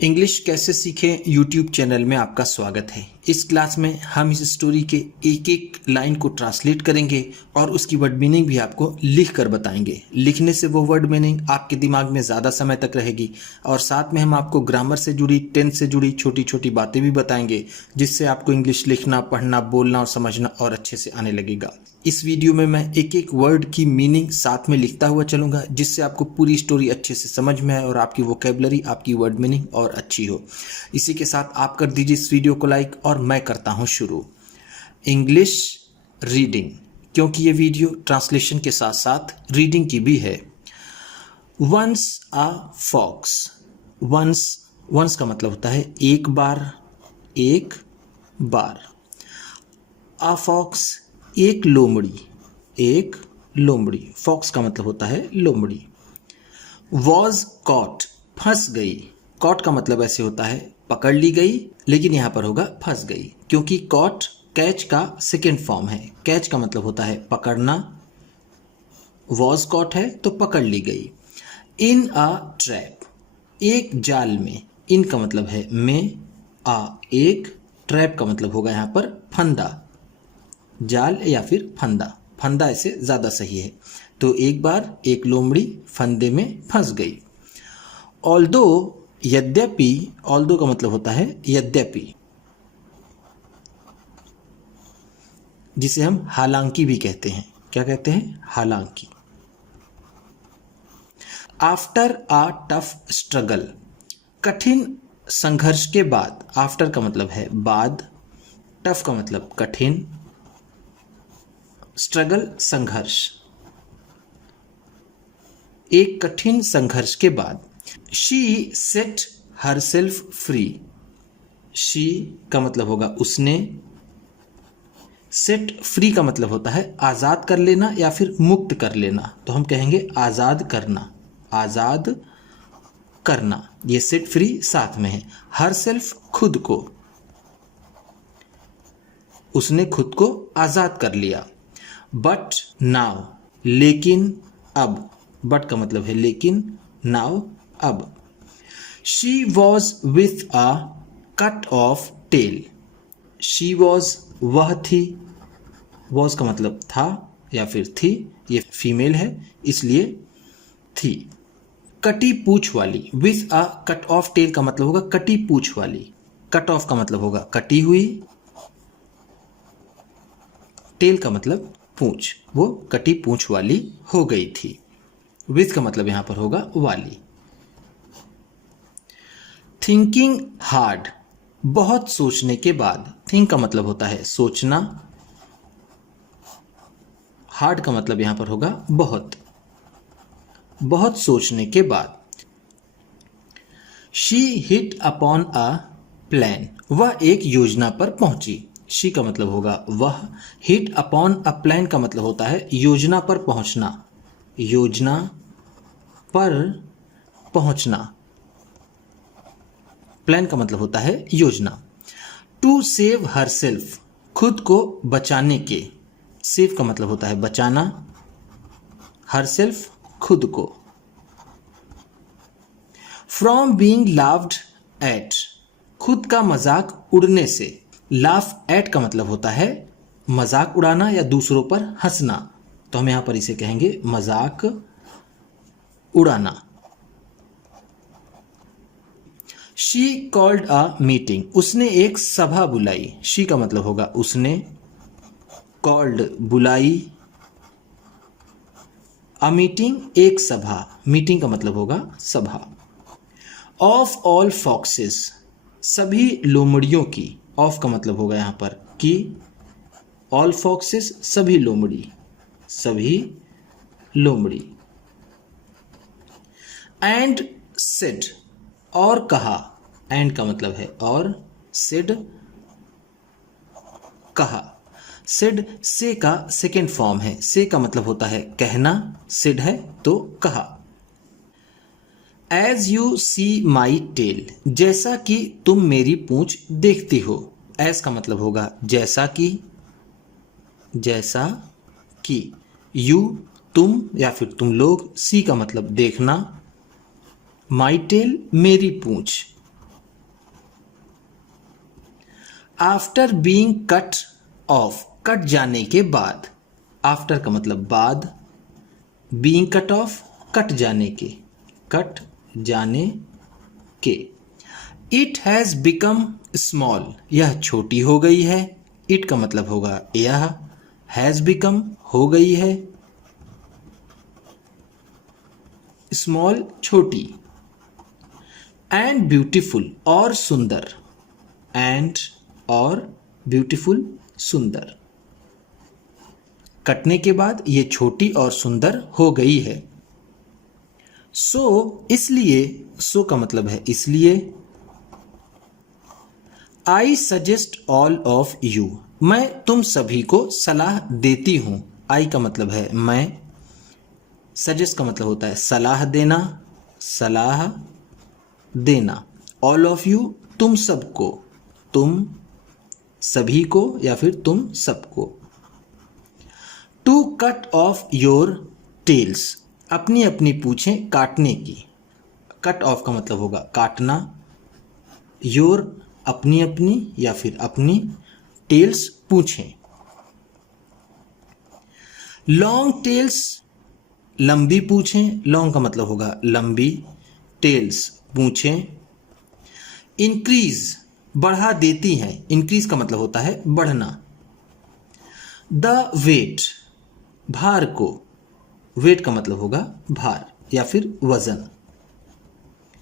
English कैसे सीखें YouTube channel में आपका स्वागत है। इस क्लास में हम इस स्टोरी के एक एक लाइन को ट्रांसलेट करेंगे और उसकी वर्ड मीनिंग भी आपको लिख कर बताएंगे। लिखने से वो वर्ड मीनिंग आपके दिमाग में ज़्यादा समय तक रहेगी और साथ में हम आपको ग्रामर से जुड़ी, टेंस से जुड़ी छोटी छोटी बातें भी बताएंगे, जिससे आपको इंग्लिश लिखना, पढ़ना, बोलना और समझना और अच्छे से आने लगेगा। इस वीडियो में मैं एक एक वर्ड की मीनिंग साथ में लिखता हुआ चलूंगा, जिससे आपको पूरी स्टोरी अच्छे से समझ में आए और आपकी वोकैबुलरी, आपकी वर्ड मीनिंग और अच्छी हो। इसी के साथ आप कर दीजिए इस वीडियो को लाइक और मैं करता हूं शुरू। इंग्लिश रीडिंग, क्योंकि ये वीडियो ट्रांसलेशन के साथ साथ रीडिंग की भी है। Once a fox. वंस का मतलब होता है एक बार, एक बार। अ फॉक्स एक लोमड़ी, एक लोमड़ी। फॉक्स का मतलब होता है लोमड़ी। वॉज कॉट, फंस गई। कॉट का मतलब ऐसे होता है पकड़ ली गई, लेकिन यहां पर होगा फंस गई, क्योंकि कॉट कैच का सेकेंड फॉर्म है। कैच का मतलब होता है पकड़ना, वॉज कॉट है तो पकड़ ली गई। इन अ ट्रैप, एक जाल में। इन का मतलब है में, आ एक, ट्रैप का मतलब होगा यहां पर फंदा, जाल या फिर फंदा। फंदा ऐसे ज़्यादा सही है। तो एक बार एक लोमड़ी फंदे में फंस गई। ऑल्दो, यद्यपि। ऑल्दो का मतलब होता है यद्यपि, जिसे हम हालांकि भी कहते हैं। क्या कहते हैं? हालांकि। आफ्टर अ टफ स्ट्रगल, कठिन संघर्ष के बाद। आफ्टर का मतलब है बाद, टफ का मतलब कठिन, स्ट्रगल संघर्ष। एक कठिन संघर्ष के बाद। She said her self free. She का मतलब होगा उसने, सेट फ्री का मतलब होता है आज़ाद कर लेना या फिर मुक्त कर लेना। तो हम कहेंगे आज़ाद करना, आज़ाद करना। ये सेट फ्री साथ में है। हर सेल्फ खुद को, उसने खुद को आज़ाद कर लिया। बट नाउ, लेकिन अब। बट का मतलब है लेकिन, नाउ अब। She was with a cut off tail. She was वह थी, वॉज का मतलब था या फिर थी, ये फीमेल है इसलिए थी। कटी पूछ वाली। With a cut off tail का मतलब होगा कटी पूछ वाली। कट ऑफ का मतलब होगा कटी हुई, टेल का मतलब पूंछ। वो कटी पूंछ वाली हो गई थी। विथ का मतलब यहां पर होगा वाली। थिंकिंग हार्ड, बहुत सोचने के बाद। थिंक का मतलब होता है सोचना, हार्ड का मतलब यहां पर होगा बहुत, बहुत सोचने के बाद। She hit upon a plan, वह एक योजना पर पहुंची। शी का मतलब होगा वह, हिट अपॉन अ प्लान का मतलब होता है योजना पर पहुंचना, योजना पर पहुंचना। प्लान का मतलब होता है योजना। टू सेव हर सेल्फ, खुद को बचाने के। सेव का मतलब होता है बचाना, हर सेल्फ खुद को। फ्रॉम बीइंग लाफ्ड एट, खुद का मजाक उड़ने से। लाफ एट का मतलब होता है मजाक उड़ाना या दूसरों पर हंसना। तो हम यहां पर इसे कहेंगे मजाक उड़ाना। शी कॉल्ड अ मीटिंग, उसने एक सभा बुलाई। शी का मतलब होगा उसने, कॉल्ड बुलाई, अ मीटिंग एक सभा। मीटिंग का मतलब होगा सभा। ऑफ ऑल फॉक्सेस, सभी लोमड़ियों की। ऑफ का मतलब होगा यहां पर की, ऑल फॉक्सेस सभी लोमड़ी, सभी लोमड़ी। एंड सेड, और कहा। एंड का मतलब है और, सेड कहा। सेड से का सेकेंड फॉर्म है। से का मतलब होता है कहना, सेड है तो कहा। As you see my tail, जैसा कि तुम मेरी पूंछ देखती हो। एज का मतलब होगा जैसा कि, जैसा कि। यू तुम या फिर तुम लोग। सी का मतलब देखना, माई टेल मेरी पूंछ। After being cut off, cut जाने के बाद, आफ्टर का मतलब बाद, बीइंग कट ऑफ कट जाने के, कट जाने के। इट हैज़ बिकम स्मॉल, यह छोटी हो गई है। इट का मतलब होगा यह, हैज़ बिकम हो गई है, स्मॉल छोटी। एंड ब्यूटीफुल और सुंदर, एंड और ब्यूटीफुल सुंदर। कटने के बाद ये छोटी और सुंदर हो गई है। सो इसलिए, सो का मतलब है इसलिए। I suggest all of you, मैं तुम सभी को सलाह देती हूं। आई का मतलब है मैं, सजेस्ट का मतलब होता है सलाह देना, सलाह देना। ऑल ऑफ यू तुम सबको, तुम सभी को या फिर तुम सबको। To cut off your tails, अपनी अपनी पूंछें काटने की। कट ऑफ का मतलब होगा काटना, योर अपनी अपनी या फिर अपनी, टेल्स पूंछें। लॉन्ग टेल्स लंबी पूंछें, लॉन्ग का मतलब होगा लंबी, टेल्स पूंछें। इंक्रीज बढ़ा देती हैं, इंक्रीज का मतलब होता है बढ़ना। द वेट भार को, वेट का मतलब होगा भार या फिर वजन।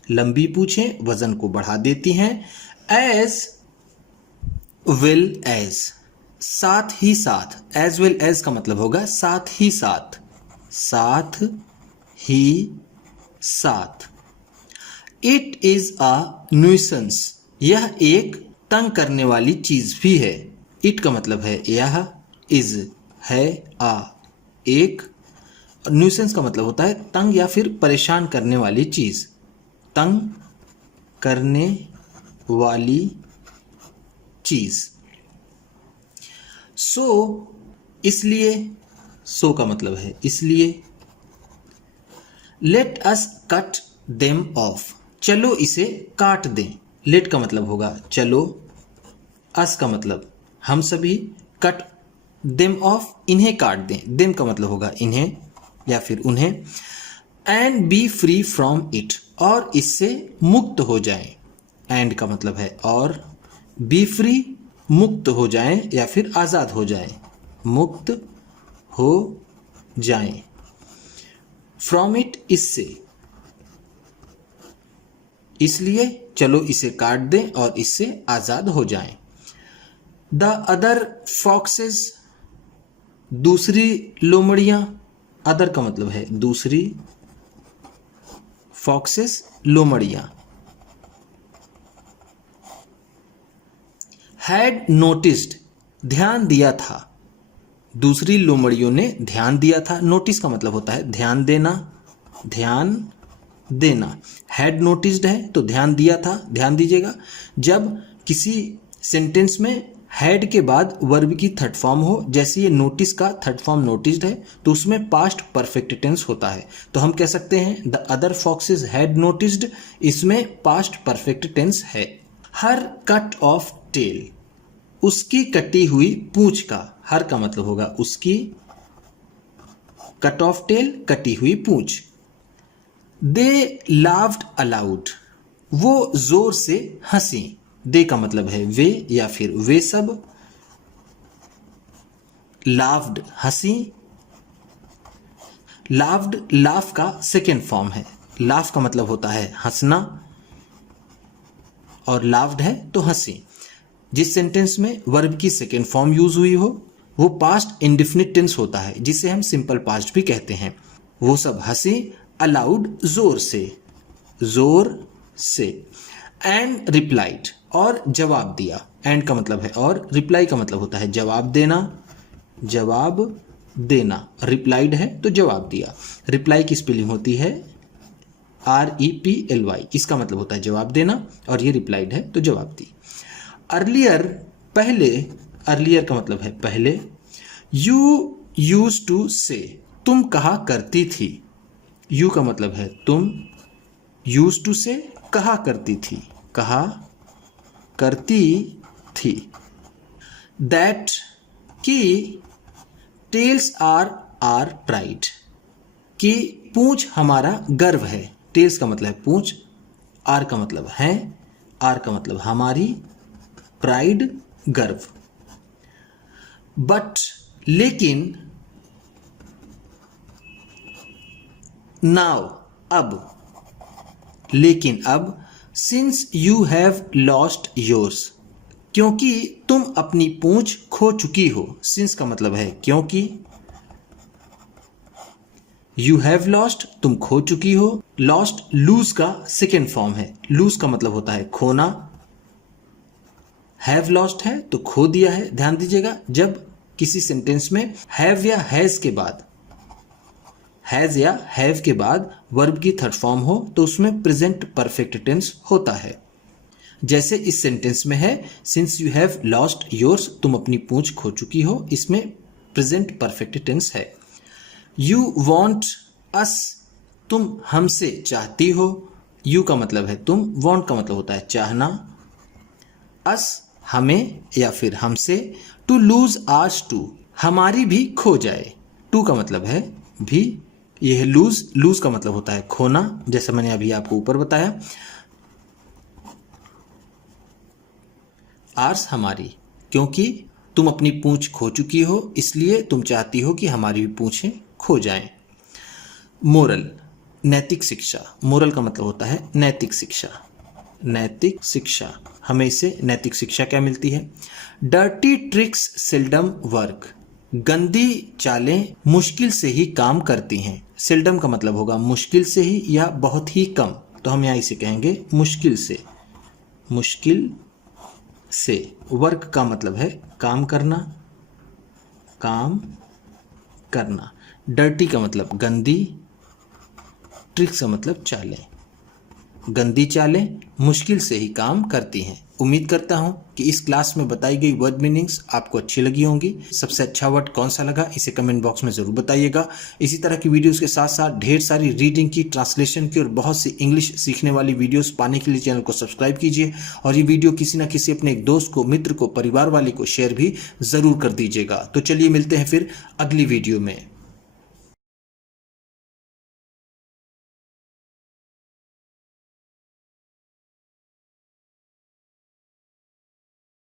लंबी पूंछें वजन को बढ़ा देती हैं। एज वेल एज, साथ ही साथ, एज वेल एज का मतलब होगा साथ ही साथ, साथ ही साथ। इट इज अ न्यूसेंस, यह एक तंग करने वाली चीज भी है। इट का मतलब है यह, इज है, आ एक, न्यूसेंस का मतलब होता है तंग या फिर परेशान करने वाली चीज, तंग करने वाली चीज। सो इसलिए, सो का मतलब है इसलिए। Let us cut them of, चलो इसे काट दें। लेट का मतलब होगा चलो, अस का मतलब हम सभी, कट देम ऑफ इन्हें काट दें। देम का मतलब होगा इन्हें या फिर उन्हें। And B free from it, और इससे मुक्त हो जाएं। एंड का मतलब है और, बी फ्री मुक्त हो जाएं या फिर आजाद हो जाएं, मुक्त हो जाएं। फ्रॉम इट इससे, इसलिए चलो इसे काट दें और इससे आजाद हो जाएं। द अदर फॉक्सेस, दूसरी लोमड़ियां, अदर का मतलब है दूसरी, फॉक्सेस लोमड़ियां। हैड नोटिस्ड, ध्यान दिया था। दूसरी लोमड़ियों ने ध्यान दिया था। नोटिस का मतलब होता है ध्यान देना, ध्यान देना। हैड नोटिस्ड है तो ध्यान दिया था, ध्यान दीजिएगा। जब किसी सेंटेंस में हैड के बाद वर्ब की थर्ड फॉर्म हो, जैसे ये नोटिस का थर्ड फॉर्म नोटिस्ड है, तो उसमें पास्ट परफेक्ट टेंस होता है। तो हम कह सकते हैं the other foxes had noticed, इसमें पास्ट परफेक्ट टेंस है। हर कट ऑफ टेल, उसकी कटी हुई पूंछ का, हर का मतलब होगा उसकी, कट ऑफ टेल कटी हुई पूंछ। दे लाफ्ड अलाउड, वो जोर से हंसी। दे का मतलब है वे या फिर वे सब। लाफ्ड हंसी, लाफ्ड लाफ का सेकेंड फॉर्म है। लाफ का मतलब होता है हंसना और लाफ्ड है तो हंसी। जिस सेंटेंस में वर्ब की सेकेंड फॉर्म यूज हुई हो वो पास्ट इंडेफिनिट टेंस होता है, जिसे हम सिंपल पास्ट भी कहते हैं। वो सब हंसी, अलाउड जोर से, जोर से। एंड रिप्लाइड, और जवाब दिया। एंड का मतलब है और, रिप्लाई का मतलब होता है जवाब देना, जवाब देना। रिप्लाइड है तो जवाब दिया। रिप्लाई की स्पेलिंग होती है REPLY, इसका मतलब होता है जवाब देना, और ये रिप्लाइड है तो जवाब दी। अर्लियर पहले, अर्लियर का मतलब है पहले। यू यूज टू से, तुम कहा करती थी। यू का मतलब है तुम, यूज टू से कहा करती थी, कहा करती थी। दैट कि टेल्स आर आर प्राइड, कि पूंछ हमारा गर्व है। टेल्स का मतलब है पूंछ, आर का मतलब है, आर का मतलब हमारी, प्राइड गर्व। बट लेकिन, नाउ अब, लेकिन अब, since you have lost yours, क्योंकि तुम अपनी पूंछ खो चुकी हो। सिंस का मतलब है क्योंकि, यू हैव लॉस्ट तुम खो चुकी हो, लॉस्ट लूज का सेकेंड फॉर्म है। लूज का मतलब होता है खोना, हैव लॉस्ट है तो खो दिया है। ध्यान दीजिएगा, जब किसी सेंटेंस में हैव या हैज के बाद, हैज या हैव के बाद वर्ब की थर्ड फॉर्म हो तो उसमें प्रेजेंट परफेक्ट टेंस होता है। जैसे इस सेंटेंस में है, since you have lost yours, तुम अपनी पूंछ खो चुकी हो, इसमें प्रेजेंट परफेक्ट टेंस है। यू वॉन्ट अस, तुम हमसे चाहती हो। यू का मतलब है तुम, वॉन्ट का मतलब होता है चाहना, अस हमें या फिर हमसे, टू लूज आर्स टू, हमारी भी खो जाए। टू का मतलब है भी, यह लूज, लूज का मतलब होता है खोना, जैसा मैंने अभी आपको ऊपर बताया। आर्स हमारी, क्योंकि तुम अपनी पूंछ खो चुकी हो इसलिए तुम चाहती हो कि हमारी भी पूंछें खो जाएं। मोरल, नैतिक शिक्षा। मोरल का मतलब होता है नैतिक शिक्षा, नैतिक शिक्षा। हमें इससे नैतिक शिक्षा क्या मिलती है? डर्टी ट्रिक्स सेल्डम वर्क, गंदी चालें मुश्किल से ही काम करती हैं। सेल्डम का मतलब होगा मुश्किल से ही या बहुत ही कम, तो हम यहाँ इसे कहेंगे मुश्किल से। मुश्किल से, वर्क का मतलब है काम करना, काम करना। डर्टी का मतलब गंदी, ट्रिक्स का मतलब चालें। गंदी चालें मुश्किल से ही काम करती हैं। उम्मीद करता हूं कि इस क्लास में बताई गई वर्ड मीनिंग्स आपको अच्छी लगी होंगी। सबसे अच्छा वर्ड कौन सा लगा इसे कमेंट बॉक्स में ज़रूर बताइएगा। इसी तरह की वीडियोस के साथ साथ ढेर सारी रीडिंग की, ट्रांसलेशन की और बहुत सी इंग्लिश सीखने वाली वीडियोस पाने के लिए चैनल को सब्सक्राइब कीजिए और ये वीडियो किसी न किसी अपने एक दोस्त को, मित्र को, परिवार वाले को शेयर भी ज़रूर कर दीजिएगा। तो चलिए मिलते हैं फिर अगली वीडियो में।